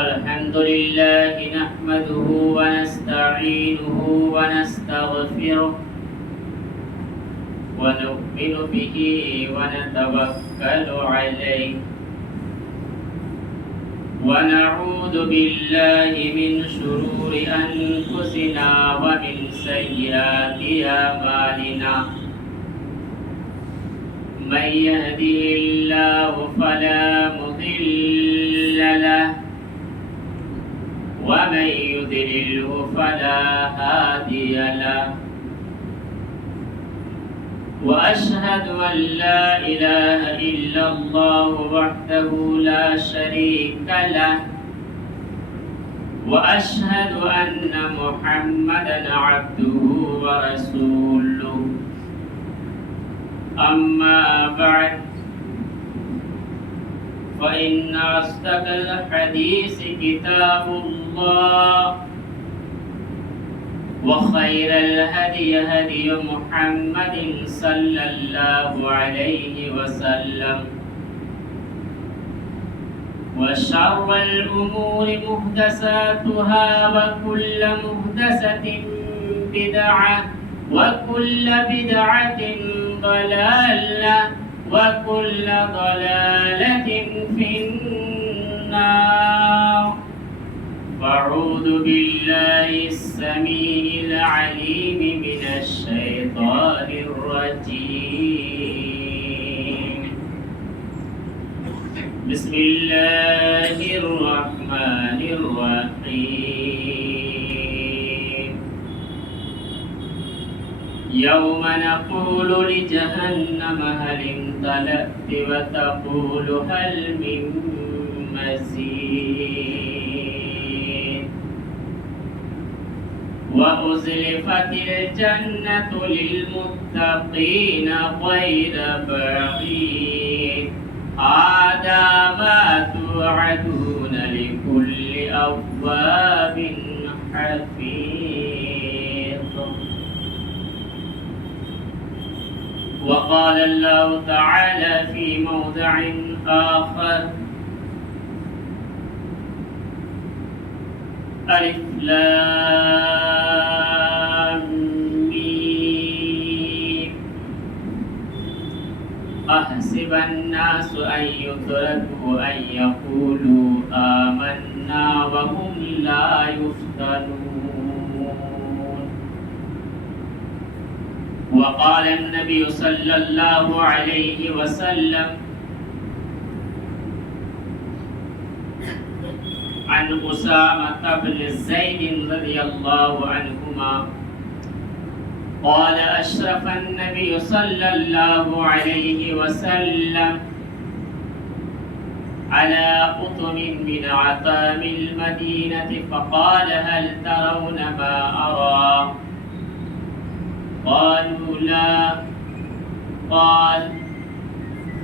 الحمد لله نحمده ونستعينه ونستغفره ونؤمن به ونتوكل عليه ونعوذ بالله من شرور أنفسنا ومن سيئات أعمالنا من يهده الله فلا مضل له ومن يضلله فلا هادي له وأشهد أن لا إله إلا الله وحده لا شريك له وأشهد أن محمدا عبده ورسوله أما بعد فإن أصدق الحديث كتاب الله وخير الهدي هدي محمد صلى الله عليه وسلم وشر الأمور محدثاتها وكل محدثة بدعة وكل بدعة ضلالة وكل ضلالة في النار فأعوذ بالله السميع العليم من الشيطان الرجيم بسم الله الرحمن الرحيم يوم نقول لجهنم هل امتلأت وتقول هل من مزيد وأزلفت الجنة للمتقين غير بعيد هذا ما توعدون لكل أواب حفيظ وقال الله تعالى في موضع آخر ألف لام ميم أحسب الناس أن يتركوا أن يقولوا آمنا وهم لا يفتنون وقال النبي صلى الله عليه وسلم عن أسامة بن زيد رضي الله عنهما قال أشرف النبي صلى الله عليه وسلم على أطم من عطام المدينة فقال هل ترون ما أرى قالوا لا قال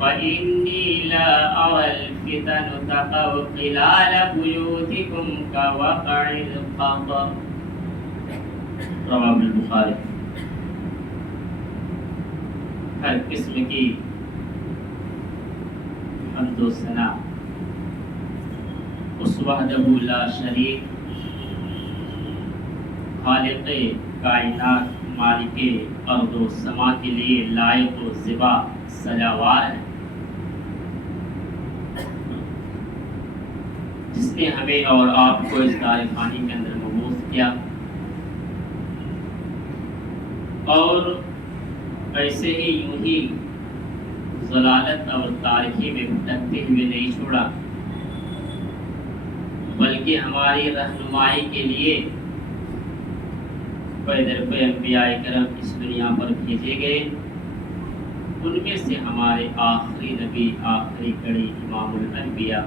فإني لا أرى الفتن تقع خلال بيوتكم كوقع القطر رواه البخاری ہر قسم کی حمد و ثنا اس وحدہ لا شریک خالق کائنات مالک ارض و سما کے لیے لائق و زیبا سجاوار ہے جس نے ہمیں اور آپ کو اس دار فانی کے اندر مبعوث کیا اور ایسے ہی یوں ہی ضلالت اور تاریکی میں بھٹکتے ہوئے نہیں چھوڑا بلکہ ہماری رہنمائی کے لیے پیدر پہ انبیاء کرم اس دنیا پر بھیجے گئے ان میں سے ہمارے آخری نبی آخری کڑی امام الانبیاء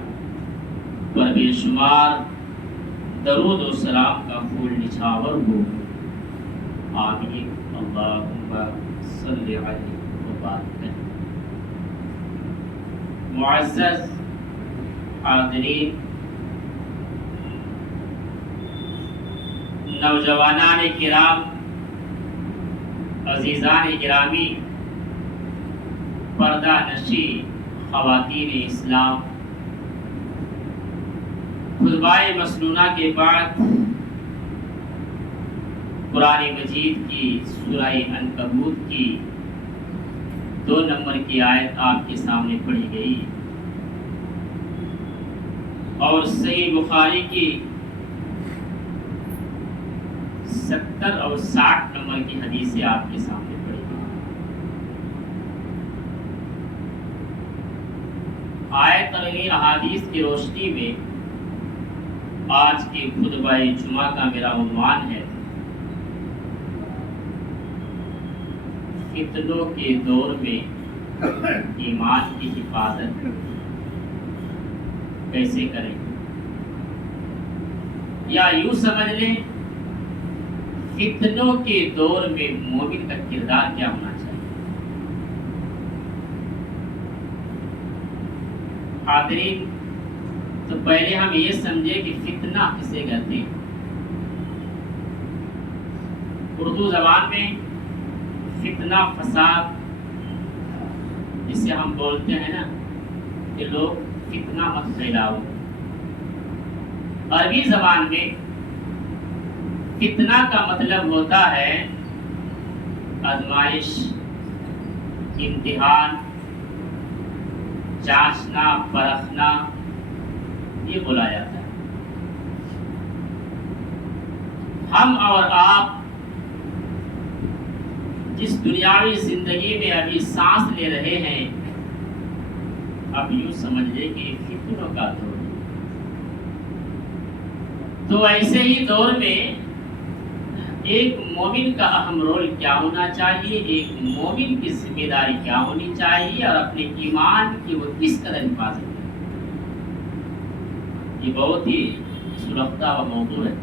پر بے شمار درود و سلام کا پھول نچھاور ہو آمین اللہم صلی علیہ وبارک معزز حاضرین نوجوانان کرام عزیزان گرامی پردہ نشی خواتین اسلام، خطبہ مسنونہ کے بعد قرآن مجید کی سورہ عنکبوت کی 2 نمبر کی آیت آپ کے سامنے پڑھی گئی اور صحیح بخاری کی 70 اور 60 نمبر کی حدیثیں آپ کے سامنے پڑھی گئی۔ آیت اور احادیث کی روشنی میں آج کے خطبہ جمعہ کا میرا عنوان ہے فتنوں کے دور میں ایمان کی حفاظت کیسے کریں، یا یوں سمجھ لیں فتنوں کے دور میں مومن کا کردار کیا ہونا چاہیے۔ حاضرین، تو پہلے ہم یہ سمجھے کہ فتنہ کسے کہتے ہیں۔ اردو زبان میں فتنہ فساد جسے ہم بولتے ہیں نا کہ لوگ فتنہ مت پھیلاؤ، عربی زبان میں فتنہ کا مطلب ہوتا ہے آزمائش، امتحان، جانچنا پرکھنا، یہ بولا جاتا ہے۔ ہم اور آپ جس دنیاوی زندگی میں ابھی سانس لے رہے ہیں، اب یوں سمجھ لیں کہ فتنوں کا دور ہے۔ تو ایسے ہی دور میں ایک مومن کا اہم رول کیا ہونا چاہیے، ایک مومن کی ذمہ داری کیا ہونی چاہیے، اور اپنے ایمان کی وہ کس قدر حفاظت کرے، یہ بہت ہی سلختہ و موضوع ہے۔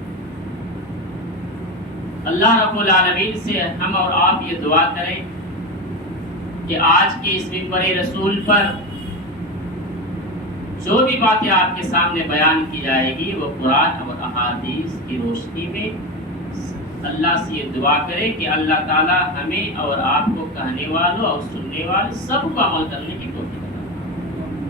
اللہ رب العالمین سے ہم اور آپ یہ دعا کریں کہ آج کے اس منبر رسول پر جو بھی باتیں آپ کے سامنے بیان کی جائے گی وہ قرآن اور احادیث کی روشنی میں اللہ سے یہ دعا کرے کہ اللہ تعالی ہمیں اور آپ کو کہنے والوں اور سننے والے سب کو عمل کرنے کی توفیق عطا فرمائے۔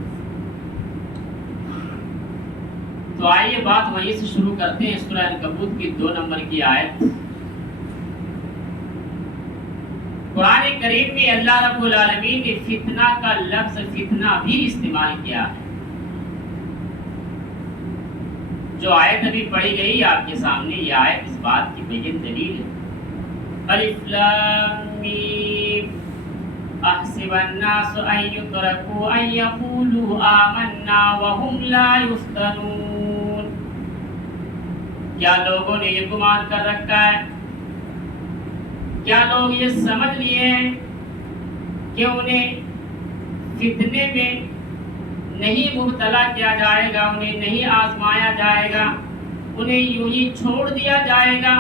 تو آئیے بات وہیں سے شروع کرتے ہیں۔ سورہ عنکبوت کی 2 نمبر کی آیت، قرآن کریم میں اللہ رب العالمین نے فتنہ کا لفظ فتنہ بھی استعمال کیا ہے۔ جو آیت ابھی پڑھی گئی آپ کے سامنے، یہ آیت اس بات کی بین دلیل ہے۔ الف لام میم احسب الناس ان یترکوا ان یقولوا آمنا وهم لا یفتنون۔ کیا لوگوں نے یہ گمان کر رکھا ہے، کیا لوگ یہ سمجھ لیے ہیں کہ انہیں فتنے میں نہیں مبتلا کیا جائے گا، انہیں نہیں آزمایا جائے گا، انہیں یوں ہی چھوڑ دیا جائے گا؟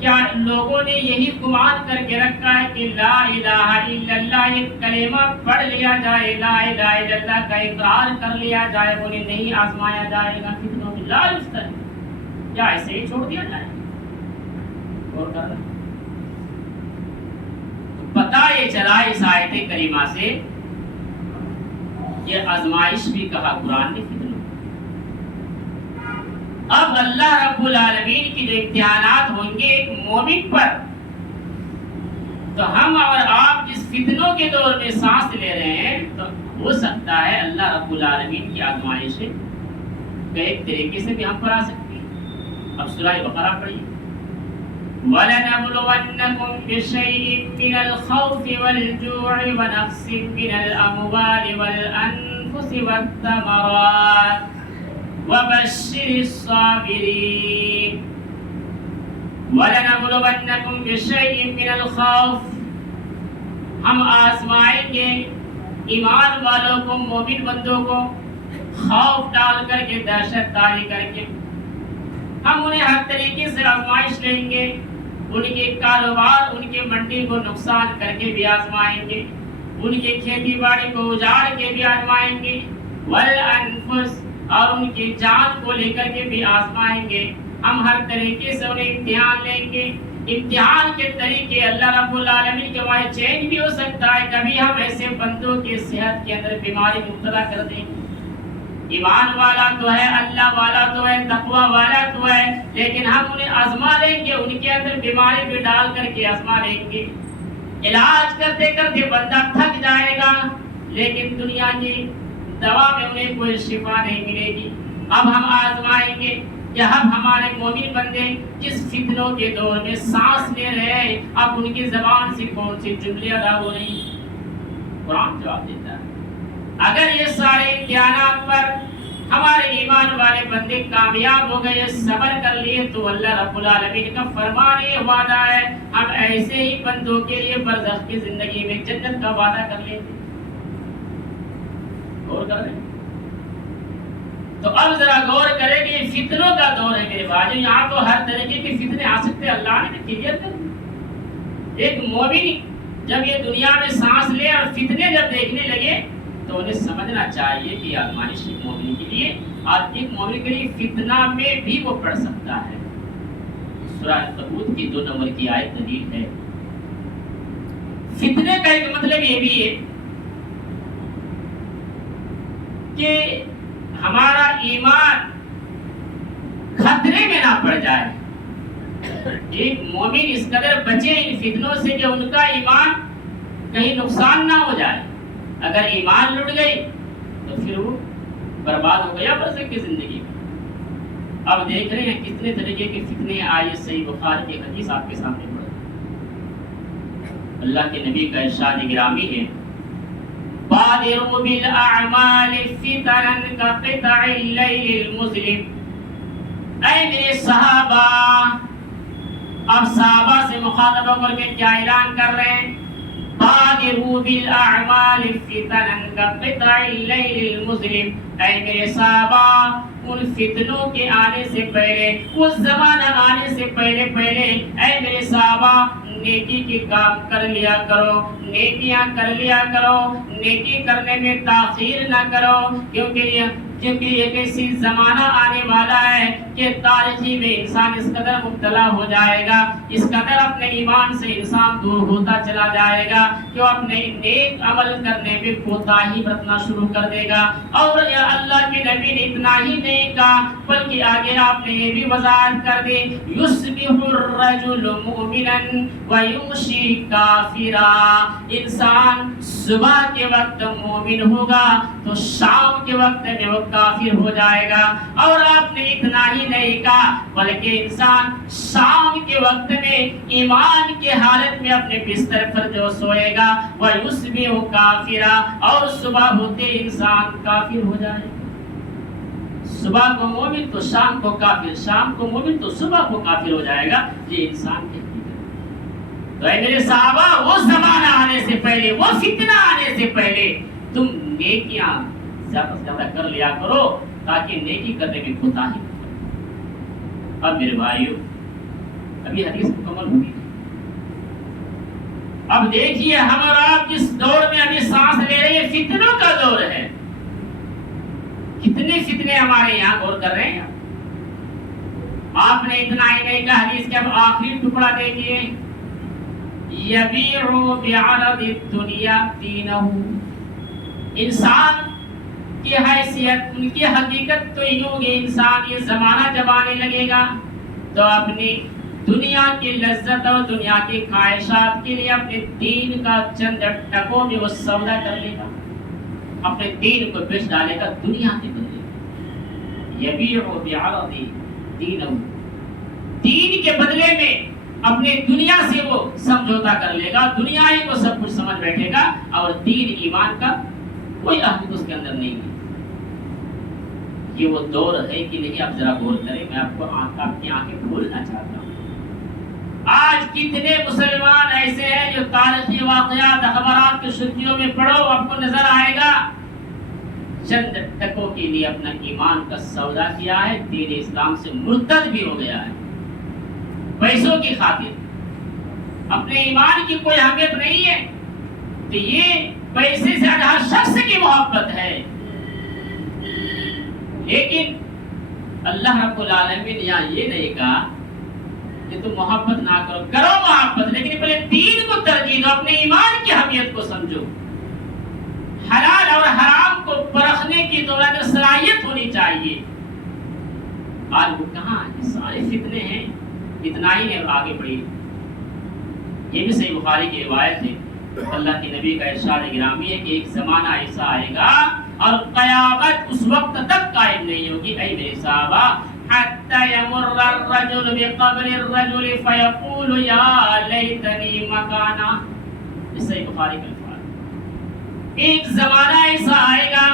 کیا لوگوں نے یہی گمان کر کے رکھا ہے کہ لا الہ الا اللہ ایک کلمہ پڑھ لیا جائے، لا الہ الا اللہ کا اقرار کر لیا جائے، انہیں نہیں آزمایا جائے گا، فتنوں میں لا یفتن، کیا ایسے ہی چھوڑ دیا جائے؟ اور کرنا پتہ یہ چلا اس آیت کریمہ سے، یہ آزمائش بھی کہا قرآن نے فتنوں۔ اب اللہ رب العالمین کی جو امتحانات ہوں گے ایک مومن پر، تو ہم اور آپ جس فتنوں کے دور میں سانس لے رہے ہیں، تو ہو سکتا ہے اللہ رب العالمین کی آزمائش ایک طریقے سے بھی ہم پر آ سکتی ہے۔ اب سورہ بقرہ پڑھیے، وَلَنَبْلُوَنَّكُمْ بِشَيْءٍ مِّنَ الْخَوْفِ وَالْجُوعِ وَنَقْصٍ مِّنَ الْأَمْوَالِ وَالْأَنفُسِ وَالثَّمَرَاتِ وَبَشِّرِ الصَّابِرِينَ۔ وَلَنَبْلُوَنَّكُمْ بِشَيْءٍ مِّنَ الْخَوْفِ، ہم آزمائیں گے ایمان والوں کو، مومن بندوں کو، خوف ڈال کر کے، دہشت داری کر کے ہم انہیں ہر طریقے سے آزمائش لیں گے، ان کے کاروبار، ان کے منڈی کو نقصان کر کے بھی آزمائیں گے، ان کے کھیتی باڑی کو اجاڑ کے بھی آزمائیں گے، والانفس، اور ان کی جان کو لے کر کے بھی آزمائیں گے۔ ہم ہر طریقے سے انہیں امتحان لیں گے۔ امتحان کے طریقے اللہ رب العالمین کے وہاں چینج بھی ہو سکتا ہے، کبھی ہم ایسے بندوں کے صحت کے اندر بیماری مبتلا کر دیں گے، ایمان والا تو ہے، اللہ والا تو ہے، تقوی والا تو ہے، لیکن ہم انہیں آزما لیں گے، ان کے اندر بیماری بھی ڈال کر کے آزما لیں گے۔ علاج کرتے کرتے بندہ تھک جائے گا، لیکن دنیا کی دوا میں انہیں کوئی شفا نہیں ملے گی۔ اب ہم آزمائیں گے کہ اب ہمارے مومن بندے جس فتنوں کے دور میں سانس لے رہے ہیں، اب ان کی زبان سے کون سی جملے ادا ہو رہی ہیں؟ قرآن جواب دیتا ہے اگر یہ سارے امتحانات پر ہمارے ایمان والے بندے کامیاب ہو گئے، صبر کر لیے، تو اللہ رب العالمین کا فرمان یہ وعدہ ہے، ہم ایسے ہی بندوں کے لیے برزخ کی زندگی میں جنت کا وعدہ کر لیتے ہیں۔ غور کر رہے ہیں؟ تو اب ذرا غور کریں کہ یہ فتنوں کا دور ہے میرے بھائیو، یہاں تو ہر طریقے کے فتنے آ سکتے ہیں، اللہ نے کلیئر کر دیا۔ ایک مومن جب یہ دنیا میں سانس لے اور فتنے جب دیکھنے لگے تو انہیں سمجھنا چاہیے کہ آزمائش ایک مومن کے لیے اور ایک مومن کے لیے فتنہ میں بھی وہ پڑ سکتا ہے۔ سورہ عنکبوت کی 2 نمبر کی آیت دلیل ہے۔ فتنے کا ایک مطلب یہ بھی ہے کہ ہمارا ایمان خطرے میں نہ پڑ جائے۔ ایک مومن اس قدر بچے ان فتنوں سے کہ ان کا ایمان کہیں نقصان نہ ہو جائے۔ اگر ایمان لٹ گئی تو پھر وہ برباد ہو گیا برزخ کی زندگی میں۔ اب دیکھ رہے ہیں کتنے طریقے کے فتنے آئے، صحیح بخاری کی حدیث آپ کے سامنے پڑھ۔ اللہ کے نبی کا ارشاد گرامی ہے، بادروا بالاعمال فتنا كقطع الليل المظلم۔ اے میرے صحابہ، اب صحابہ سے مخاطب ہو کر کے کیا اعلان کر رہے ہیں؟ بادروا بالاعمال فتنا كقطع الليل المظلم۔ اے میرے صحابہ، ان فتنوں کے آنے سے پہلے، اس زمانہ آنے سے پہلے اے میرے صحابہ نیکی کے کام کر لیا کرو، نیکیاں کر لیا کرو، نیکی کرنے میں تاخیر نہ کرو، کیونکہ یہ ایسی زمانہ آنے والا ہے کہ تاریخی میں انسان اس قدر مبتلا ہو جائے گا، اس قدر اپنے ایمان سے انسان دور ہوتا چلا جائے گا کہ وہ اپنے نیک عمل کرنے میں کوتاہی برتنا شروع کر دے گا۔ اور یا اللہ کے نبی نے اتنا ہی نہیں کہا بلکہ آگے آپ نے یہ بھی وضاحت کر دی، یصبح الرجل مؤمنا ویمشی کافرا۔ انسان صبح کے وقت مومن ہوگا تو شام کے وقت میں وہ کافر ہو جائے گا۔ اور آپ نے اتنا ہی نہیں کہا بلکہ انسان شام کے وقت میں ایمان کی حالت میں اپنے بستر پر جو سوئے گا وہ یصبح کافرا، اور صبح ہوتے انسان کافر ہو جائے گا۔ صبح کو مومن تو شام کو کافر، شام کو مومن تو صبح کو کافر ہو جائے گا۔ یہ انسان کی حقیقت۔ تو اے میرے صحابہ، وہ زمانہ آنے سے پہلے، وہ فتنہ آنے سے پہلے تم نیکیاں زیادہ سے زیادہ کر لیا کرو تاکہ نیکی کرنے میں کوتاہی نہ ہو۔ اب میرے بھائیو، ابھی حدیث مکمل ہوگی۔ اب دیکھیے ہم اور آپ جس دور میں ابھی سانس لے رہے ہیں، فتنوں کا دور ہے۔ کتنے فتنے ہمارے یہاں غور کر رہے ہیں۔ آپ نے اتنا ہی نہیں کہا، حدیث کے اب آخری ٹکڑا دیکھیے، یبیع بعرض الدنیا دینہ۔ انسان کی حیثیت، ان کی حقیقت تو یوں کہ انسان یہ زمانہ جب آنے لگے گا تو اپنی دنیا کی لذت اور دنیا کی خواہشات کے لیے اپنے دین کا چند ٹکوں میں وہ سودا کر لے گا، اپنے دین کو بیچ ڈالے گا دنیا کے بدلے۔ یبیع بعرض دینہ، دین کے بدلے میں اپنے دنیا سے وہ سمجھوتا کر لے گا، دنیا ہی کو سب کچھ سمجھ بیٹھے گا اور دین ایمان کا کوئی اہمیت اس کے اندر نہیں ہے۔ یہ وہ دور ہے کہ نہیں؟ آپ ذرا غور کریں، میں آپ کو آپ کی آنکھیں کھولنا چاہتا ہوں۔ آج کتنے مسلمان ایسے ہیں جو تاریخی واقعات اخبارات کی سرخیوں میں پڑھو آپ کو نظر آئے گا، چند ٹکوں کے لیے اپنا ایمان کا سودا کیا ہے، دین اسلام سے مرتد بھی ہو گیا ہے، پیسوں کی خاطر اپنے ایمان کی کوئی اہمیت نہیں ہے۔ تو یہ پیسے سے ہر شخص کی محبت ہے، لیکن اللہ رب العالمین نے یہاں یہ نہیں کہا کہ تم محبت نہ کرو، کرو محبت، لیکن پہلے دین کو ترجیح دو، اپنے ایمان کی اہمیت کو سمجھو۔ حلال اور حرام کو پرکھنے کی تمہارے اندر صلاحیت چاہیے. آج وہ کہاں یہ سارے فتنے ہیں. اتنا ہی نہیں آگے بڑھی. یہ بھی صحیح بخاری کی روایت ہے. اللہ کے نبی کا ارشاد گرامی ہے کہ ایک زمانہ ایسا آئے گا اور قیامت اس وقت تک قائم نہیں ہوگی. اے میرے صحابہ حتی یمر الرجل بقبر الرجل فیقول یا لیتنی مکانا. یہ صحیح بخاری کا الفاظ. ایک زمانہ ایسا آئے گا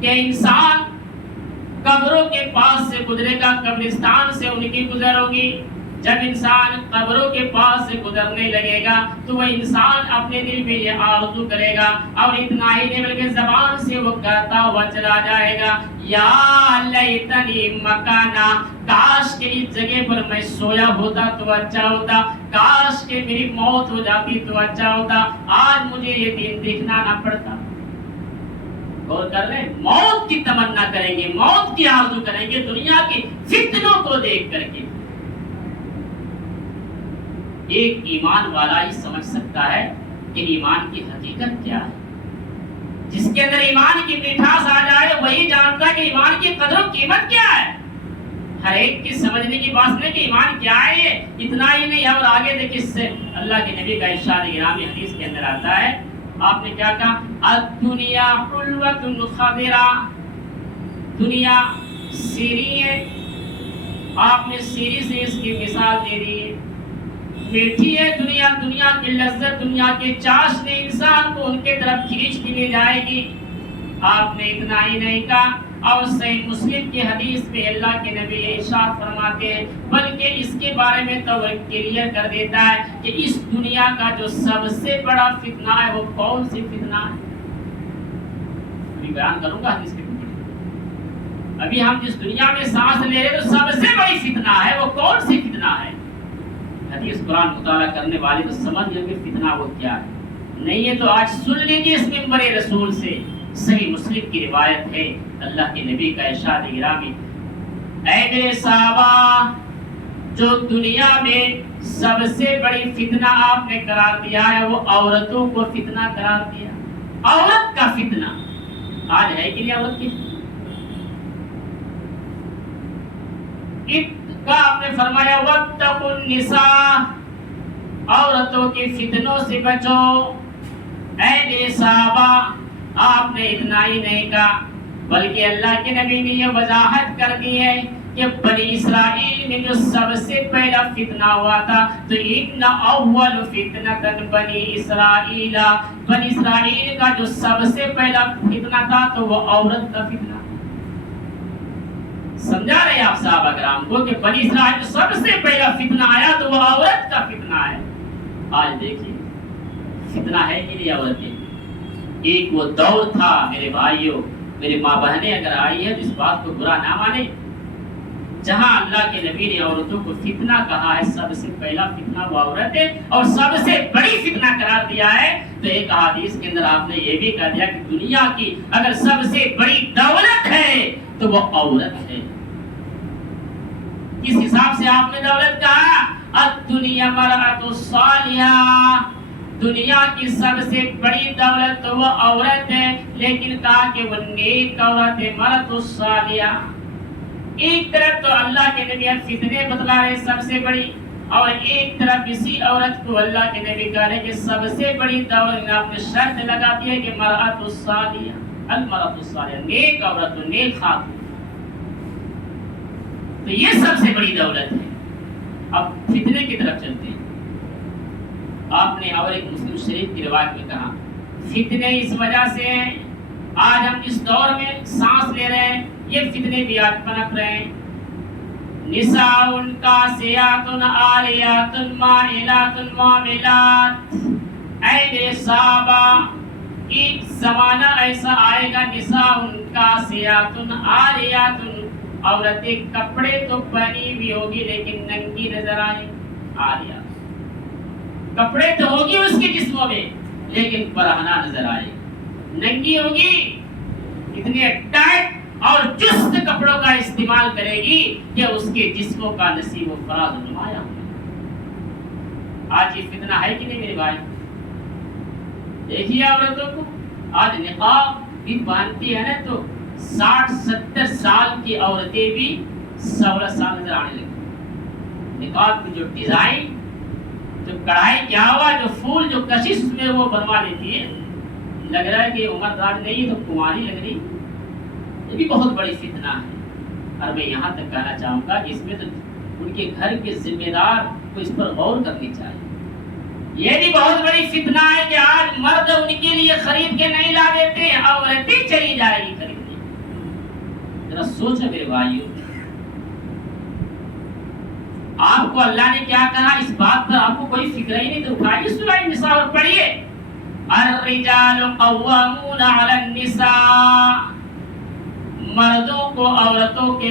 کہ انسان قبروں کے پاس سے گزرے گا, قبرستان سے ان کی گزر ہوگی. جب انسان قبروں کے پاس سے گزرنے لگے گا تو وہ انسان اپنے دل میں یہ آرزو کرے گا, اور اتنا ہی نہیں بلکہ زبان سے وہ کہتا ہوا چلا جائے گا یا لیتنی مکانا, کاش کہ اس جگہ پر میں سویا ہوتا تو اچھا ہوتا, کاش کہ میری موت ہو جاتی تو اچھا ہوتا, آج مجھے یہ دن دیکھنا نہ پڑتا. غور کر لیں, موت کی تمنا کریں گے, موت کی آرزو کریں گے دنیا کے فتنوں کو دیکھ کر کے. ایک ایمان والا ہی سمجھ سکتا ہے کہ ایمان کی حقیقت کیا ہے. جس کے اندر ایمان کی مٹھاس آ جائے وہی جانتا ہے کہ ایمان کی قدر و قیمت کیا ہے. ہر ایک کی سمجھنے کی بات نہیں کہ ایمان کیا ہے. یہ اتنا ہی نہیں, اور آگے دیکھیں اس سے اللہ کے نبی کا ارشاد گرامی حدیث کے اندر آتا ہے. آپ نے کیا کہا, الدنیا حلوۃ خضرا, دنیا سیری ہے. آپ نے سیری سے اس کی مثال دے دی ہے. میٹھی ہے دنیا, دنیا کی لذت, دنیا کے چاشنی انسان کو ان کے طرف کھینچتی لے جائے گی. آپ نے اتنا ہی نہیں کہا, اور صحیح مسلم کی حدیث میں اللہ کے نبی ارشاد فرماتے ہیں بلکہ اس کے بارے میں تو وہ کلیئر کر دیتا ہے کہ اس دنیا کا جو سب سے بڑا فتنہ ہے وہ کون سی فتنہ ہے. ابھی بیان کروں گا حدیث کے اوپر. ابھی ہم جس دنیا میں سانس لے رہے تو سب سے بڑی فتنہ ہے, وہ کون سی فتنہ ہے. حدیث قرآن مطالعہ کرنے والے تو سمجھ گئے کہ فتنہ وہ کیا ہے. نہیں ہے تو آج سن لیجیے اس منبر رسول سے. صحیح مسلم کی روایت ہے, اللہ کے نبی کا ارشاد گرامی, اے میرے صحابہ جو دنیا میں سب سے بڑی فتنہ آپ نے قرار دیا ہے وہ عورتوں کو فتنہ قرار دیا. عورت کا فتنہ آج ہے کہ نہیں. عورت کی کا آپ نے فرمایا واتقوا النساء, عورتوں کے فتنوں سے بچو. اے میرے صحابہ آپ نے اتنا ہی نہیں کہا بلکہ اللہ کے نبی نے یہ وضاحت کر دی ہے کہ بنی اسرائیل میں جو سب سے پہلا فتنہ ہوا تھا تو ان اول فتنۃ بنی اسرائیل, بنی اسرائیل کا جو سب سے پہلا فتنہ تھا تو وہ عورت کا فتنہ. سمجھا رہے آپ صحابہ کرام کو کہ بنی اسرائیل جو سب سے پہلا فتنہ آیا تو وہ عورت کا فتنہ ہے. آج دیکھیے فتنہ ہے کہ نہیں عورت کے. ایک وہ دور تھا میرے بھائیوں, میرے ماں بہنیں اگر آئی ہے تو اس بات کو برا نہ مانے, جہاں اللہ کے نبی نے عورتوں کو فتنہ کہا ہے سب سے پہلا فتنہ وہ عورت ہے اور سب سے بڑی فتنہ قرار دیا ہے. تو ایک حدیث کے اندر آپ نے یہ بھی کہہ دیا کہ دنیا کی اگر سب سے بڑی دولت ہے تو وہ عورت ہے. کس حساب سے آپ نے دولت کہا؟ الدنیا مرأۃ الصالحہ, دنیا کی سب سے بڑی دولت تو وہ عورت ہے, لیکن کہا کہ وہ نیک عورت ہے, مرأۃ الصالحہ. ایک طرف تو اللہ کے نبی فتنے بتلا رہے سب سے بڑی, اور ایک طرف اسی عورت کو اللہ کے نبی کہہ رہے کہ سب سے بڑی دولت. آپ نے شرط لگا دی ہے کہ مرأۃ الصالحہ, المرأۃ الصالحہ, نیک عورت, نیک خاتون. تو یہ سب سے بڑی دولت ہے. اب فتنے کی طرف چلتے ہیں. آپ نے اور ایک مسلم شریف کی روایت میں کہا فتنے اس وجہ سے ہیں, آج ہم اس دور میں سانس لے رہے ہیں یہ فتنے بھی آج پنپ رہے ہیں. نساء کاسیات عاریات مائلات معاملات. اے میرے صحابہ ایک زمانہ ایسا آئے گا نساء کاسیات عاریات, عورتیں کپڑے تو پہنی ہوئی ہوگی لیکن ننگی نظر آئے. عاریات کپڑے تو ہوگی اس کے جسموں میں لیکن برہنہ نظر آئے, ننگی ہوگی, اتنے ٹائٹ اور چست کپڑوں کا استعمال کرے گی کہ اس کے جسموں کا نصیب و فراز نمایاں ہوگا. آج یہ فتنہ ہے کہ نہیں میرے بھائی؟ دیکھیے عورتوں کو آج نقاب بھی پہنتی ہے نا تو 60-70 سال کی عورتیں بھی 16 سال نظر آنے لگی. نقاب کی جو ڈیزائن، جو کڑھائی کیا ہوا، جو پھول، جو کشش میں وہ بنوا لیتی ہے، لگ رہا ہے کہ عمر دراز نہیں تو کماری لگ رہی. یہ بھی بہت بڑی فتنہ ہے. اور میں یہاں تک کہنا چاہوں گا کہ اس میں تو ان کے گھر کے ذمہ دار کو اس پر غور کرنی چاہیے. یہ بھی بہت بڑی فتنہ ہے کہ آج مرد ان کے لیے خرید کے نہیں لا دیتے، عورتیں چلی جائے گی خریدنے. ذرا سوچو میرے بھائیو، آپ کو اللہ نے کیا کہا؟ اس بات پر آپ کو کوئی فکر ہی نہیں. تو اٹھائیے سورہ النساء اور پڑھیے، الرجال قوامون علی النساء. مردوں کو عورتوں کے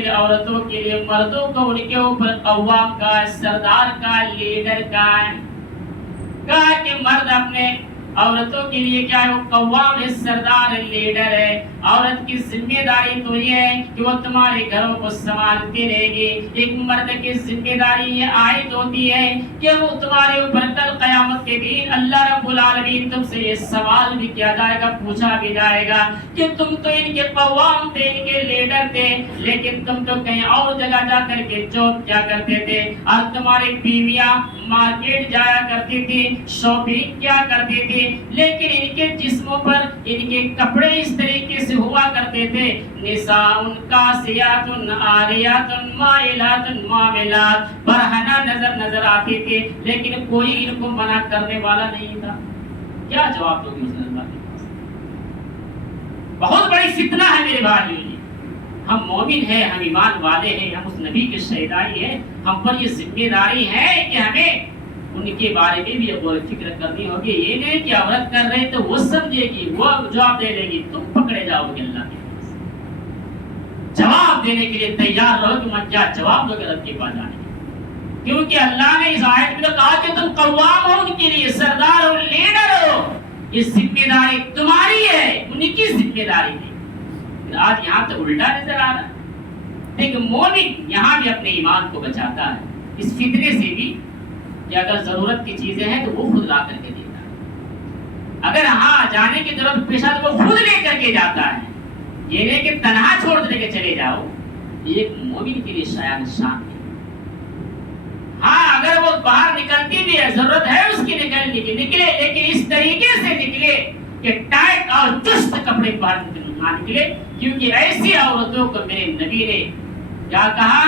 لیے مردوں کو ان کے اوپر قوام کا، سردار کا، لیڈر کا ہے. کہا کہ مرد اپنے عورتوں کے لیے کیا ہے؟ وہ قوام ہے، سردار ہے، لیڈر ہے. عورت کی ذمہ داری تو یہ ہے کہ وہ تمہارے گھروں کو سنبھالتی رہے گی. ایک مرد کی ذمہ داری یہ عائد ہوتی ہے کہ وہ تمہارے اوپر کل قیامت کے دن اللہ رب العالمین تم سے یہ سوال بھی کیا جائے گا، پوچھا بھی جائے گا کہ تم تو ان کے قوام تھے، ان کے لیڈر تھے، لیکن تم تو کہیں اور جگہ جا کر کے جاب کیا کرتے تھے، اور تمہاری بیویاں مارکیٹ جایا کرتی تھی، شاپنگ کیا کرتی تھی، لیکن ان کے جسموں پر ان کے کپڑے اس طریقے سے ہوا کرتے تھے، نساء کاسیات عاریات مائلات معاملات، برہنہ نظر آتی تھی، لیکن کوئی ان کو منع کرنے والا نہیں تھا. کیا جواب دو گے اس اللہ کے پاس؟ بہت بڑی فتنہ ہے میرے بھائیوں. ہم مومن ہیں، ہم ایمان والے ہیں، ہم اس نبی کے شہدائی ہیں. ہم پر یہ ذمہ داری ہے کہ ہمیں ان کے بارے میں بھی غور و فکر کرنی ہوگی. یہ نہیں کہ عورت کر رہے تو وہ سمجھے گی، وہ جواب دے دے گی، تم پکڑے جاؤ گے اللہ کے پاس. جواب دینے کے لیے تیار رہو کہ میں کیا جواب دو گے رب کے پاس جانے کے. کیونکہ اللہ نے اس آیت میں کہا کہ تم قوام ہو ان کے لیے، سردار ہو، لیڈر ہو. یہ ذمہ داری تمہاری ہے، ان کی ذمہ داری نہیں. آج یہاں تو الٹا نظر آ رہا ہے. لیکن مومن یہاں بھی اپنے ایمان کو بچاتا ہے اس فتنے سے بھی کہ اگر ضرورت کی چیزیں ہیں تو وہ خود لا کر کے دیتا ہے. اگر ہاں جانے کی ضرورت پیش آئے تو وہ خود لے کر کے جاتا ہے. یہ نہیں کہ تنہا چھوڑ دے کے چلے جاؤ. یہ ایک مومن کے لیے شایان شان ہے. ہاں اگر وہ باہر نکلتی بھی ہے، ضرورت ہے اس کی نکلنے کی، نکلے، لیکن اس طریقے سے نکلے کہ ٹائٹ اور چست کپڑے پہن کر نہ نکلے. کیونکہ ایسی عورتوں کو میرے نبی نے کیا کہا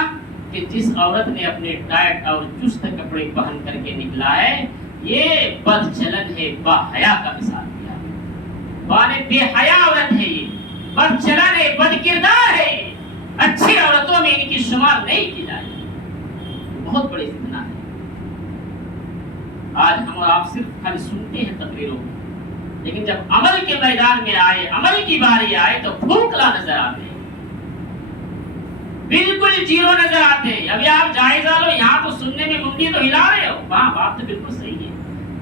کہ جس عورت نے اپنے ٹائٹ اور چست کپڑے پہن کر کے نکلا ہے، یہ بد چلن ہے، با حیا کا مثال دیا. بانے بے حیا عورت ہے، یہ بد چلن ہے، بد کردار ہے. اچھی عورتوں میں ان کی شمار نہیں کی جائے. بہت بڑی فتنہ ہے. آج ہم اور آپ صرف خالی سنتے ہیں تقریروں، لیکن جب عمل کے میدان میں آئے، عمل کی باری آئے تو کھوکھلا نظر آتے ہیں، بالکل زیرو نظر آتے ہیں. ابھی آپ جائزہ لو، یہاں تو سننے میں منڈی تو ہلا رہے ہو، وہاں بات تو بالکل صحیح ہے.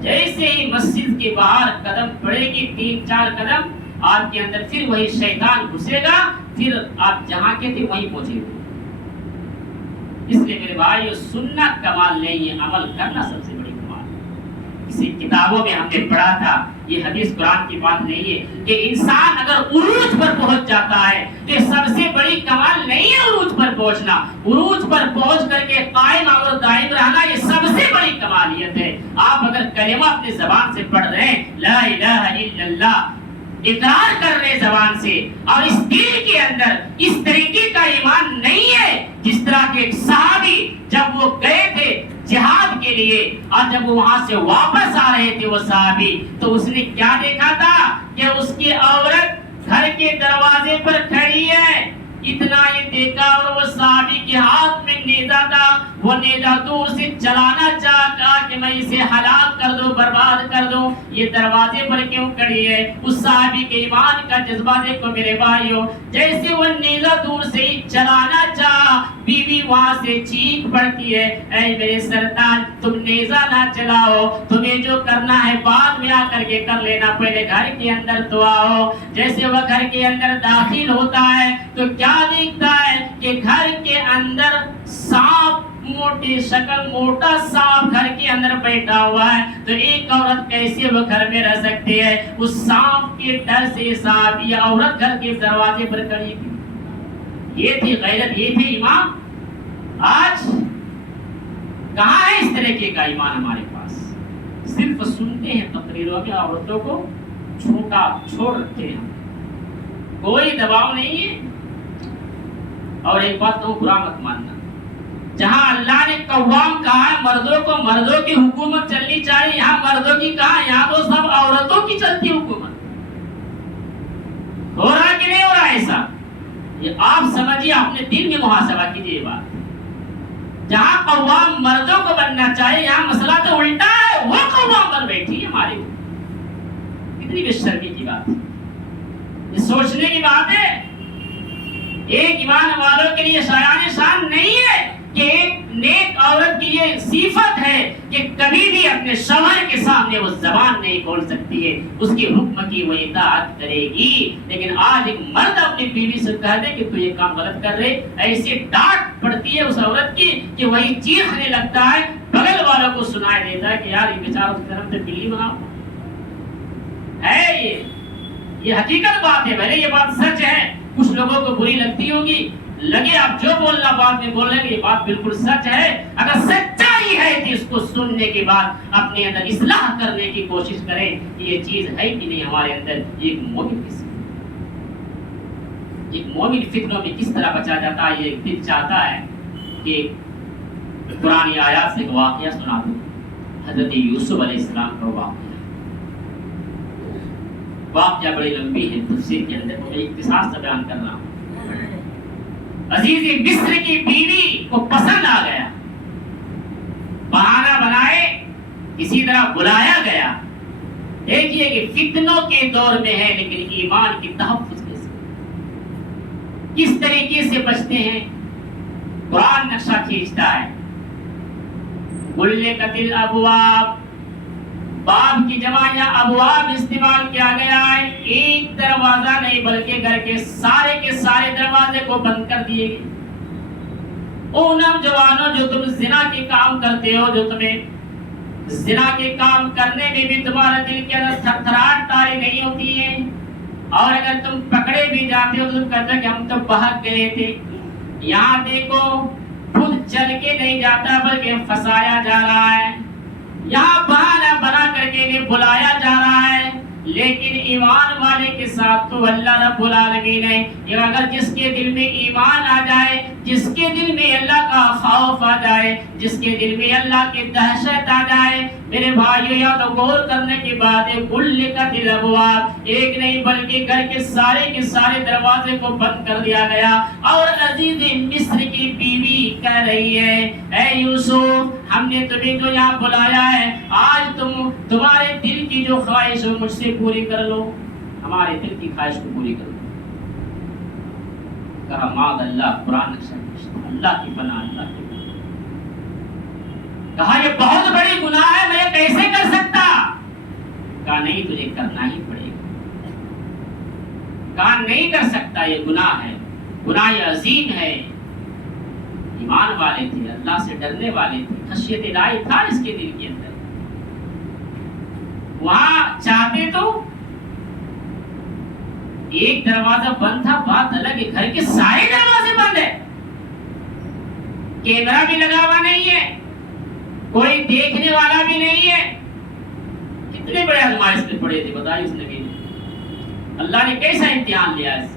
جیسے ہی مسجد کے باہر قدم پڑے گی، 3-4 قدم، آپ کے اندر پھر وہی شیطان گھسے گا، پھر آپ جہاں کے تھے وہیں پہنچے گے. اس لیے میرے بھائی سننا کمال نہیں ہے، عمل کرنا سب سے بڑی کمال ہے. کسی کتابوں میں ہم نے پڑھا تھا، یہ حدیث قرآن کی بات نہیں ہے، کہ انسان اگر عروج پر پہنچ جاتا ہے تو یہ سب سے بڑی کمال نہیں ہے عروج پر پہنچنا. عروج پر پہنچ کر کے قائم اور دائم رہنا یہ سب سے بڑی کمالیت ہے. آپ اگر کلمہ اپنی زبان سے پڑھ رہے ہیں، لا الہ الا اللہ، اقرار کر رہے زبان سے، اور اس دل کے اندر اس طریقے کا ایمان نہیں ہے جس طرح کے ایک صحابی جب وہ گئے تھے جہاد کے لیے، اور جب وہ وہاں سے واپس آ رہے تھے وہ صحابی، تو اس نے کیا دیکھا تھا کہ اس کی عورت گھر کے دروازے پر کھڑی ہے. اتنا یہ دیکھا، اور وہ صحابی کے ہاتھ میں نیزہ تھا. وہ نیزہ دور سے چلانا چاہتا کہ میں اسے ہلاک کر دوں، برباد کر دوں. یہ دروازے پر کیوں کھڑی ہے؟ اس صحابی کے ایمان کا جذبہ دیکھو میرے بھائیوں. جیسے وہ نیزہ دور سے ہی چلانا چاہا، بیوی وہاں سے چیخ پڑتی ہے، اے میرے سردار تم نیزہ نہ چلاؤ، تمہیں جو کرنا ہے بعد میں آ کر کے کر لینا، پہلے گھر کے اندر تو آؤ. جیسے وہ گھر کے اندر داخل ہوتا ہے تو کیا دیکھتا ہے کہ گھر کے اندر سانپ موٹی شکل موٹا سانپ گھر کے اندر بیٹھا ہوا ہے تو ایک عورت کیسے وہ گھر میں رہ سکتی ہے؟ اس سانپ کے ڈر سے سانپ یا عورت گھر کے دروازے پر کھڑی تھی۔ یہ تھی غیرت، یہ تھی ایمان۔ آج کہاں ہے اس طریقے کا ایمان ہمارے پاس؟ صرف سنتے ہیں تقریروں میں عورتوں کو چھوٹا چھوڑ رکھتے ہیں، کوئی دباؤ نہیں ہے۔ اور ایک بات تو برا مت ماننا، جہاں اللہ نے قوام کہا ہے مردوں کو، مردوں کی حکومت چلنی چاہیے، یہاں مردوں کی کہا، یہاں تو سب عورتوں کی چلتی حکومت۔ ہو رہا کہ نہیں ہو رہا ایسا؟ یہ آپ سمجھیے، اپنے دل میں محاسبہ کیجیے یہ بات۔ جہاں قوام مردوں کو بننا چاہیے، یہاں مسئلہ تو الٹا ہے، وہ قوام بن بیٹھی ہمارے۔ کتنی بے شرمی کی بات ہے، یہ سوچنے کی بات ہے۔ ایک ایمان والوں کے لیے شایان شان نہیں ہے کہ ایک نیک عورت کی یہ صفت ہے کہ کبھی بھی اپنے شوہر کے سامنے وہ زبان نہیں کھول سکتی ہے، اس کی حکم کی وہ اطاعت کرے گی۔ لیکن آج ایک مرد اپنی بیوی سے کہہ دے کہ تو یہ کام غلط کر رہے، ایسے ڈانٹ پڑتی ہے اس عورت کی کہ وہی چیخنے لگتا ہے، بغل والوں کو سنائی دیتا ہے کہ یار یہ بیچارہ اس طرف سے بلی بناؤ ہے۔ یہ حقیقت بات ہے، بھلے یہ بات سچ ہے، کچھ لوگوں کو بری لگتی ہوگی، لگے آپ جو بولنا بعد میں بول رہے ہیں، یہ بات بالکل سچ ہے۔ اگر سچائی ہے تو اس کو سننے کے بعد اپنے اندر اصلاح کرنے کی کوشش کریں کہ یہ چیز ہے کہ نہیں ہمارے اندر۔ ایک مومن فتنوں میں کس طرح بچا جاتا ہے، یہ دل چاہتا ہے کہ قرآن آیات سے ایک واقعہ سنا دوں۔ حضرت یوسف علیہ السلام کا واقعہ بڑی لمبی ہے، تفسیر کے اندر میں اختصار سے بیان کر رہا ہوں۔ عزیز مصر کی بیوی کو پسند آ گیا، بہانہ بنائے کسی طرح بلایا گیا۔ دیکھیے کہ فتنوں کے دور میں ہے، لیکن ایمان کی تحفظ کس طریقے سے بچتے ہیں، قرآن نقشہ کھینچتا ہے۔ غلقت الابواب، باب کی جمع یا ابواب استعمال کیا گیا ہے، ایک دروازہ نہیں بلکہ گھر کے سارے دروازے کو بند کر دیے گئے۔ او نوجوانوں جو تم زنا کے کام کرتے ہو، جو تمہیں زنا کے کام کرنے میں بھی تمہارے دل کے اندر تھرتھراہٹ طاری نہیں ہوتی ہے، اور اگر تم پکڑے بھی جاتے ہو تو تم کہتے کہ ہم تو بہت گئے تھے، یہاں دیکھو خود چل کے نہیں جاتا بلکہ پھنسایا جا رہا ہے، یہاں بہانہ بنا کر کے بلایا جا رہا ہے۔ لیکن ایمان والے کے ساتھ تو اللہ رب العالمین ہے، اگر جس کے دل میں ایمان آ جائے، جس کے دل میں اللہ کا خوف آ جائے، جس کے دل میں اللہ کی دہشت آ جائے، میرے بھائیو یاد غور کرنے کی بات ہے، غلقت الابواب، ایک نہیں بلکہ گھر کے سارے دروازے کو بند کر دیا گیا۔ اور عزیز مصر کی بیوی کہہ رہی ہے، اے یوسف ہم نے تمہیں جو یہاں بلایا ہے، آج تمہارے دل کی جو خواہش ہو مجھ سے پوری کر لو، ہمارے دل کی خواہش کو پوری کر لو۔ کہا معاذ اللہ، قرآن اللہ کی پناہ، اللہ کی پناہ۔ کہا یہ بہت بڑی گناہ ہے، میں کیسے کر سکتا؟ کہا نہیں تجھے کرنا ہی پڑے گا۔ کہا نہیں کر سکتا، یہ گناہ ہے، گناہ عظیم ہے۔ ایمان والے تھے، اللہ سے ڈرنے والے تھے، خشیت الہی تھا اس کے دل کے اندر۔ وہاں چاہتے تو ایک دروازہ بند تھا، بات الگ ہے، گھر کے سارے دروازے بند ہے، کیمرہ بھی لگا ہوا نہیں ہے، کوئی دیکھنے والا بھی نہیں ہے۔ کتنے بڑے آزمائش میں پڑے تھے بتائیے اس نبی نے، اللہ نے کیسا امتحان لیا اس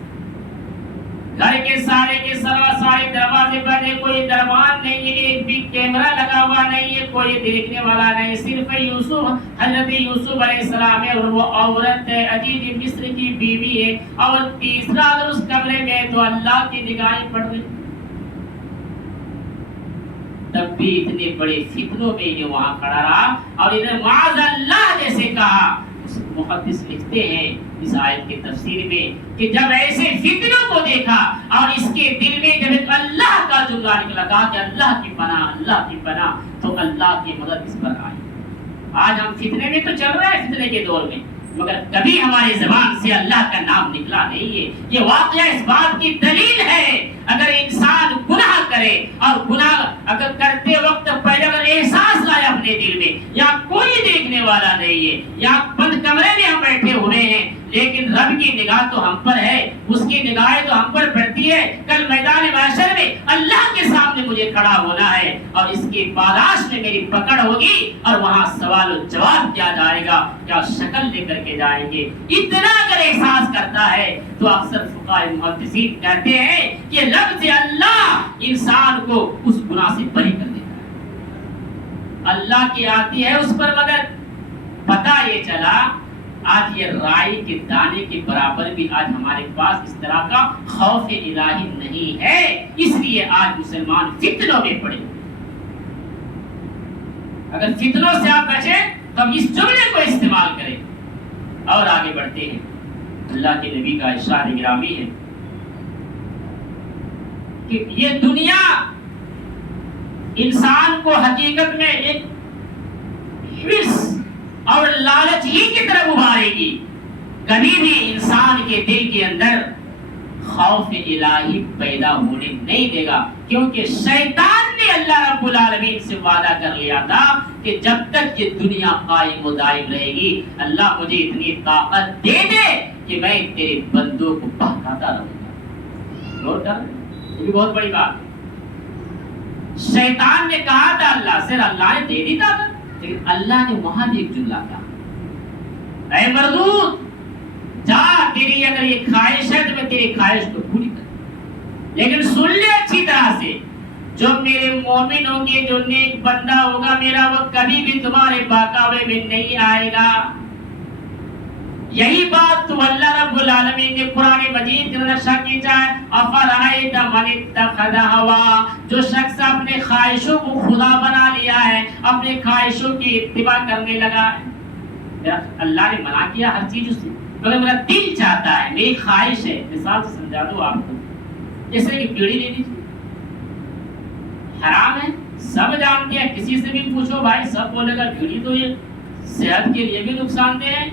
گھر کے سارے دروازے بند ہے، کوئی دربان نہیں ہے، ایک بھی کیمرہ لگا ہوا نہیں ہے، کوئی دیکھنے والا نہیں، صرف حضرت یوسف علیہ السلام ہے اور وہ عورت ہے، عزیز مصر کی بیوی ہے، اور تیسرا اگر اس کمرے میں تو اللہ کی نگاہیں پڑ رہی، تب بھی اتنے بڑے فتنوں میں یہ وہاں کھڑا رہا۔ اور ادھر معاذ اللہ جیسے کہا، محدث لکھتے ہیں اس آیت کی تفسیر میں کہ جب ایسے فتنوں کو دیکھا اور اس کے دل میں جب ایک اللہ کا جملہ نکلا، کہا کہ اللہ کی پناہ، تو اللہ کی مدد اس پر آئی۔ آج ہم فتنے میں تو چل رہے ہیں، فتنے کے دور میں مگر کبھی ہماری زبان سے اللہ کا نام نکلا نہیں ہے. یہ واقعہ اس بات کی دلیل ہے اگر انسان گناہ کرے اور گناہ اگر کرتے وقت پہلے اگر احساس لائے اپنے دل میں یا کوئی دیکھنے والا نہیں ہے یا بند کمرے میں ہم بیٹھے ہوئے ہیں لیکن رب کی نگاہ تو ہم پر ہے, اس کی نگاہیں تو ہم پر پڑتی ہے. کل میدان محشر میں اللہ کے سامنے مجھے کھڑا ہونا ہے اور اس کی پاداش میں میری پکڑ ہوگی اور وہاں سوال و جواب کیا جائے گا, کیا شکل لے کر کے جائیں گے. اتنا اگر احساس کرتا ہے تو اکثر فقہاء محدثین کہتے ہیں کہ لفظ اللہ انسان کو اس گناہ سے بری کر دیتا ہے. اللہ کی آتی ہے اس پر مگر پتہ یہ چلا آج یہ رائی کے دانے کے برابر بھی آج ہمارے پاس اس طرح کا خوف الہی نہیں ہے, اس لیے آج مسلمان فتنوں میں پڑے. اگر فتنوں سے آپ بچیں تو ہم اس جملے کو استعمال کریں اور آگے بڑھتے ہیں. اللہ کے نبی کا ارشاد گرامی ہے کہ یہ دنیا انسان کو حقیقت میں ایک حرص اور لالچ ہی کی طرف ابھارے گی, کبھی بھی انسان کے دل کے اندر خوف الہی پیدا ہونے نہیں دے گا, کیونکہ شیطان نے اللہ رب العالمین سے وعدہ کر لیا تھا کہ جب تک یہ دنیا قائم و دائم رہے گی اللہ مجھے اتنی طاقت دے دے کہ میں تیرے بندوں کو بہکاتا رہوں گا. یہ بھی بہت بڑی بات. شیطان نے کہا تھا اللہ سے, اللہ نے دے دی طاقت, لیکن اللہ نے وہاں بھی ایک جملہ کہا, اے مردود جا, تیری اگر یہ خواہش ہے تو میں تیری خواہش کو پوری کر. لیکن سن لے اچھی طرح سے, جو میرے مومن ہوں گے, جو نیک بندہ ہوگا میرا, وہ کبھی بھی تمہارے بہکاوے میں نہیں آئے گا. یہی بات تو اللہ رب العالمین نے قرآن مجید کے نقشہ کھینچا ہے. افرائیت من اتخذ ہوا, جو شخص اپنے خواہشوں کو خدا بنا لیا ہے, اپنے خواہشوں کی اتباع کرنے لگا ہے. اللہ نے منع کیا ہر چیز سے, مگر میرا دل چاہتا ہے, میری خواہش ہے. مثال سے سمجھا دوں آپ کو, جیسے کہ بیڑی لے لیجیے, حرام ہے سب جانتے ہیں, کسی سے بھی پوچھو بھائی سب بولے گا بیڑی تو یہ صحت کے لیے بھی نقصان دہ ہے.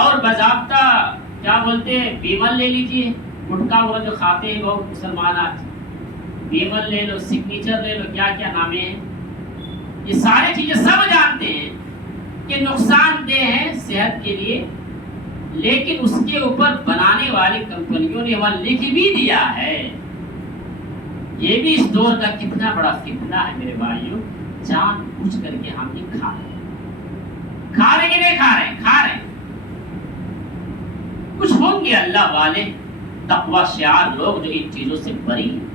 اور باضابطہ کیا بولتے ہیں, بیمل لے لیجیے, گٹکا وہ جو کھاتے ہیں بہت مسلمان آج, بیمل لے لو, سگنیچر لے لو, کیا کیا نامیں ہیں. یہ سارے چیزیں سب جانتے ہیں کہ نقصان دہ ہیں صحت کے لیے, لیکن اس کے اوپر بنانے والی کمپنیوں نے وہاں لکھ بھی دیا ہے. یہ بھی اس دور کا کتنا بڑا فتنہ ہے میرے بھائیوں. جان بوجھ کر کے ہم یہ کھا رہے ہیں, کھا رہے کہ نہیں کھا رہے ہیں, کھا رہے ہیں. کچھ ہوں گے اللہ والے تقوی شعار لوگ جو ان چیزوں سے بری ہیں.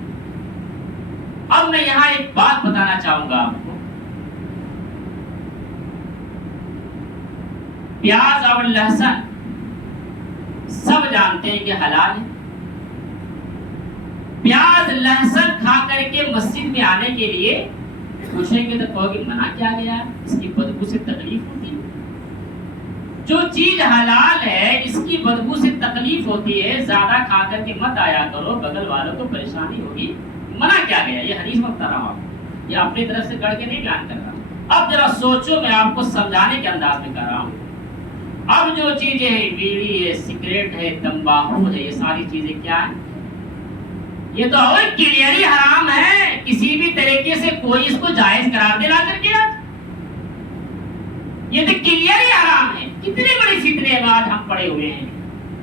اب میں یہاں ایک بات بتانا چاہوں گا آپ کو. پیاز اور لہسن سب جانتے ہیں کہ حلال ہے. پیاز لہسن کھا کر کے مسجد میں آنے کے لیے پوچھیں گے تو کہو گے منع کیا گیا, اس کی بدبو سے تکلیف ہوتی ہے. جو چیز حلال ہے اس کی بدبو سے تکلیف ہوتی ہے, زیادہ کھا کر کے مت آیا کرو, بغل والوں کو پریشانی ہوگی. منع کیا گیا, یہ حدیث میں بتا رہا ہوں, یہ اپنی طرف سے کر کے نہیں بیان کر رہا. اب ذرا سوچو, میں آپ کو سمجھانے کے انداز میں کر رہا ہوں. اب جو چیزیں ہیں, بیڑی ہے, سگریٹ ہے, تمباکو ہے, یہ ساری چیزیں کیا ہیں, یہ تو کلیئرلی حرام ہے. کسی بھی طریقے سے کوئی اس کو جائز قرار دے لا کر کے, یہ تو کلیئرلی حرام ہے. کتنے بڑے فتنے میں آج ہم پڑے ہوئے ہیں,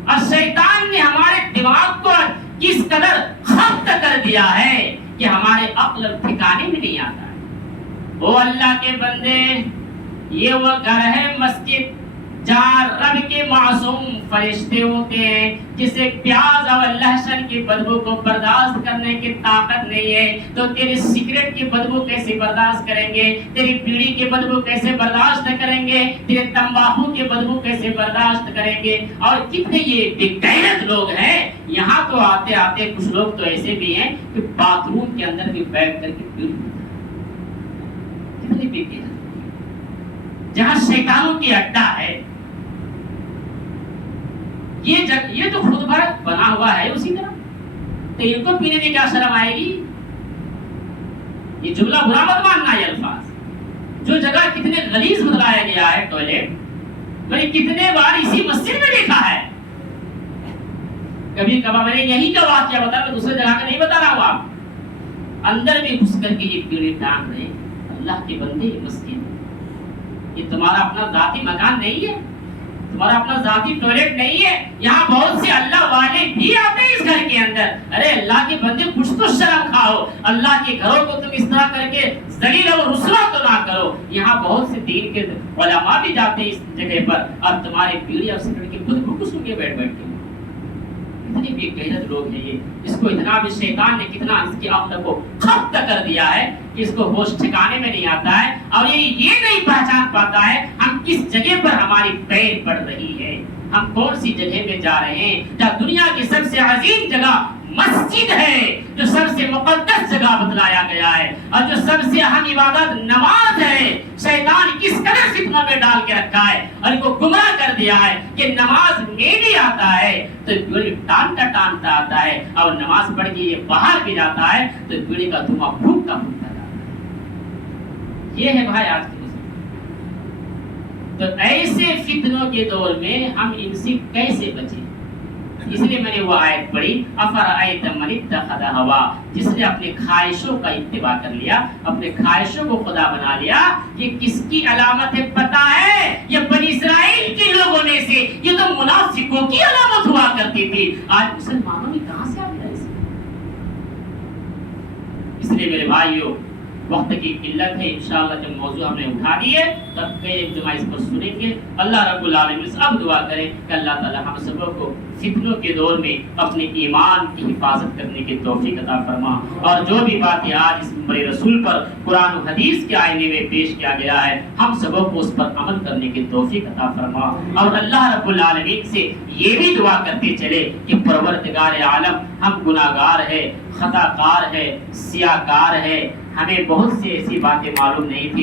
اور شیطان نے ہمارے دماغ کو کس قدر خفت کر دیا ہے کہ ہمارے عقل ٹھکانے میں نہیں آتا ہے. وہ اللہ کے بندے, یہ وہ گھر ہے مسجد جہاں رب کے معصوم فرشتے ہوتے ہیں, جسے پیاز اور لہسن کی بدبو کو برداشت کرنے کی طاقت نہیں ہے, تو تیری سگریٹ کی بدبو کیسے برداشت کریں گے, تیری بیڑی کی بدبو کیسے برداشت کریں گے, تیرے تمباکو کی بدبو کیسے برداشت کریں گے. اور کتنے یہ بے غیرت لوگ ہیں, یہاں تو آتے آتے کچھ لوگ تو ایسے بھی ہیں کہ باتھ روم کے اندر بھی بیٹھ کر کے بیڑی, کتنے بے غیرت, جہاں شیطانوں کی اڈا ہے. یہ تو خود بھرت بنا ہوا ہے اسی طرح, تو ان کو پینے میں کیا شرم آئے گی. یہ جملہ برا مت ماننا, یہ الفاظ جو جگہ کتنے غلیظ بتلایا گیا ہے, ٹوائلٹ میں نے کتنے بار اسی مسجد میں دیکھا ہے. کبھی کبھار میں نے یہی کا واقعہ بتا، میں دوسرے جگہ کا نہیں بتا رہا ہوں. آپ اندر بھی گھس کر کے یہ پیڑے ٹانگ رہے. اللہ کے بندے، مسجد یہ تمہارا اپنا ذاتی مکان نہیں ہے، تمہارا اپنا ذاتی ٹوائلٹ نہیں ہے. یہاں بہت سے اللہ والے بھی آتے ہیں اس گھر کے اندر. ارے اللہ کے بندے کچھ تو شرم کھاؤ. اللہ کے گھروں کو تم اس طرح کر کے ذلیل و رسوا تو نہ کرو. یہاں بہت سے دین کے علماء بھی جاتے ہیں اس جگہ پر، اور تمہارے پیڑیاں سے کر کے خود کو سن کے بیٹھ کے. اتنی بے غیرت لوگ ہیں یہ. اس کو اتنا بھی شیطان نے کتنا اس کی عقل کو خفت کر دیا ہے کہ اس کو ہوش ٹھکانے میں نہیں آتا ہے، اور یہ نہیں پہچان پاتا ہے ہم کس جگہ پر ہماری پیر پڑ رہی ہے، ہم کون سی جگہ میں جا رہے ہیں. جہاں دنیا کی سب سے عظیم جگہ مسجد ہے، جو سب سے مقدس جگہ بتلایا گیا ہے، اور جو سب سے اہم عبادت نماز ہے. شیطان کس قدر فتنوں میں ڈال کے رکھا ہے اور ان کو گمراہ کر دیا ہے کہ نماز میں بھی آتا ہے تو بیڑی ٹانتا آتا ہے، اور نماز پڑھ کے یہ باہر بھی جاتا ہے تو بیڑی کا دھواں پھوٹتا جاتا ہے. یہ ہے بھائی آج کی مسئلہ. تو ایسے فتنوں کے دور میں ہم ان سے کیسے بچیں؟ اس لیے میں نے وہ آیت پڑھی، افرأیت من اتخذ ہوا، جس نے اپنے خواہشوں کا اتباع کر لیا، اپنے خواہشوں کو خدا بنا لیا. یہ کس کی علامت ہے پتہ ہے؟ یہ بنی اسرائیل کے لوگوں میں سے، یہ تو منافقوں کی علامت ہوا کرتی تھی. آج مسلمانوں میں کہاں سے آ گیا اس لیے میرے بھائیوں، وقت کی قلت ہے. انشاءاللہ جب موضوع ہم نے اٹھا دیے تب ایک جمعہ اس پر سنیں گے. اللہ رب العالمین سے اب دعا کریں کہ اللہ تعالی ہم سب کو فتنوں کے دور میں اپنے ایمان کی حفاظت کرنے کی توفیق عطا فرما. اور جو بھی باتیں آج اس بڑے رسول پر قرآن و حدیث کے آئینے میں پیش کیا گیا ہے، ہم سب کو اس پر عمل کرنے کی توفیق عطا فرما. اور اللہ رب العالمین سے یہ بھی دعا کرتے چلے کہ پروردگار عالم، ہم گناہگار ہے، خطا کار ہے، سیاہ کار ہے، ہمیں بہت سی ایسی باتیں معلوم نہیں تھی.